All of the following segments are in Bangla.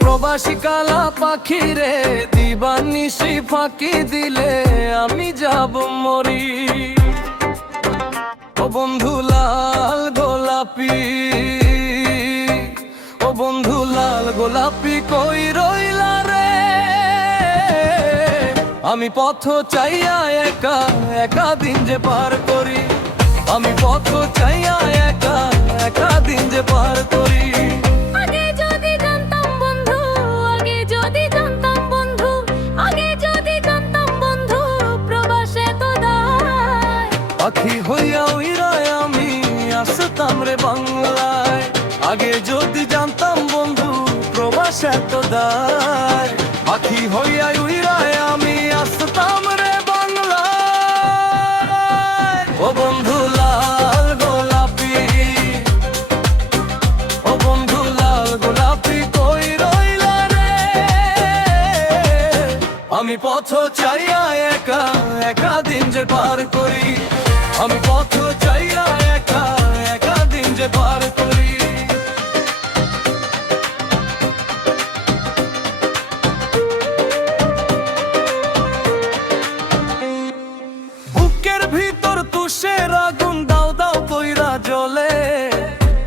প্রবাসী কালা পাখি রে, দিবানিশি ফাঁকি দিলে আমি যাব মরি। ও বন্ধু লাল গোলাপি, ও বন্ধু লাল গোলাপি কই রইলা রে? আমি পথ চাইয়া একা একা দিন যে পার করি, আমি পথ চাইয়া একা একা দিন যে পার করি। আগে যদি জানতাম বন্ধু, আগে যদি জানতাম বন্ধু, আগে যদি জানতাম বন্ধু, প্রবাসে তো দায়। পাখি হইয়া উইরায় আমি আসতাম রে বাংলায়, আগে যদি জানতাম বন্ধু প্রবাসে তো দায়। পাখি হইয়া উইরায় আমি আসতাম রে বাংলায়। ও বন্ধু লাল গোলাপি, ও বন্ধু লাল গোলাপি কই রইলা রে? আমি পথ চাইয়া একা একা দিন যে পার করি, আমি পথ চাইয়া একা একা দিন যে পার করি। বুকের ভিতর তুষের আগুন দাও দাও কইরা জ্বলে,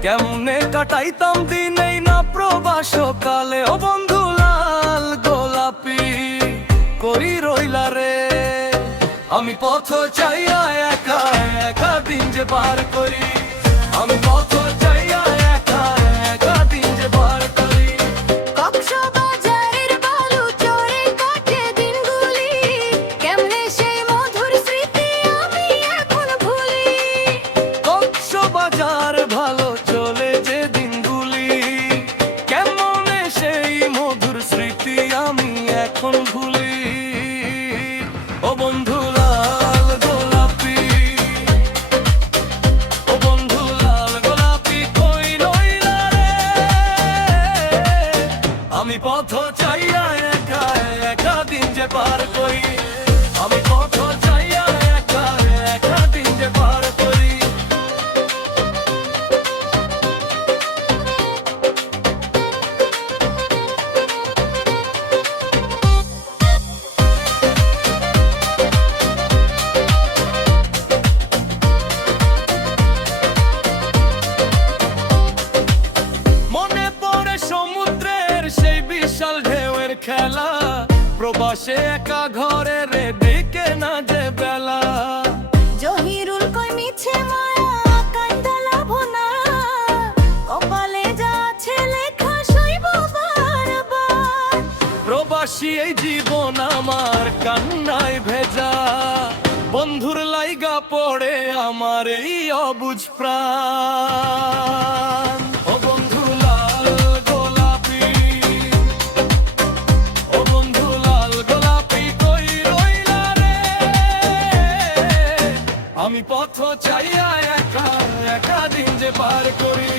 কেমনে কাটাইতাম দিন এই না প্রবাস কালে। ও বন্ধু লাল গোলাপি কই রইলা রে? আমি পথ চাইয়া একা একা দিন যে পার করি, আমি পথ চাইয়া একা একা দিন যে পার করি। কক্সবাজারের বালু চরে কাটে দিনগুলি, কেমনে সেই মধুর স্মৃতি আমি এখন ভুলি। কক্সবাজার ভালো চলে যে দিনগুলি, কেমনে সেই মধুর স্মৃতি আমি এখন ভুলি। ও বন্ধু লাল গোলাপি, ও বন্ধু লাল গোলাপি কই রইলা রে? আমি পথ চাইয়া একা একা দিন যে পার করি, আমি পথ চাইয়া একা একা দিন যে পার করি। মনে পড়ে সমুদ্রের সেই বিশাল ঢেউয়ের খেলা, প্রবাসে একা ঘরের দিকে না যে বেলা। জহিরুল কই মিছে মায়া কান্দা লাভ না, কপালে যা আছে লেখা সইব বারবার। প্রবাসী এই জীবন আমার কান্নায় ভেজা, বন্ধুর লাইগা পড়ে আমার এই অবুঝ প্রাণ। ও বন্ধু লাল গোলাপি, ও বন্ধু লাল গোলাপি কই রইলা রে? আমি পথ চাইয়া একা একা দিন যে পার করি,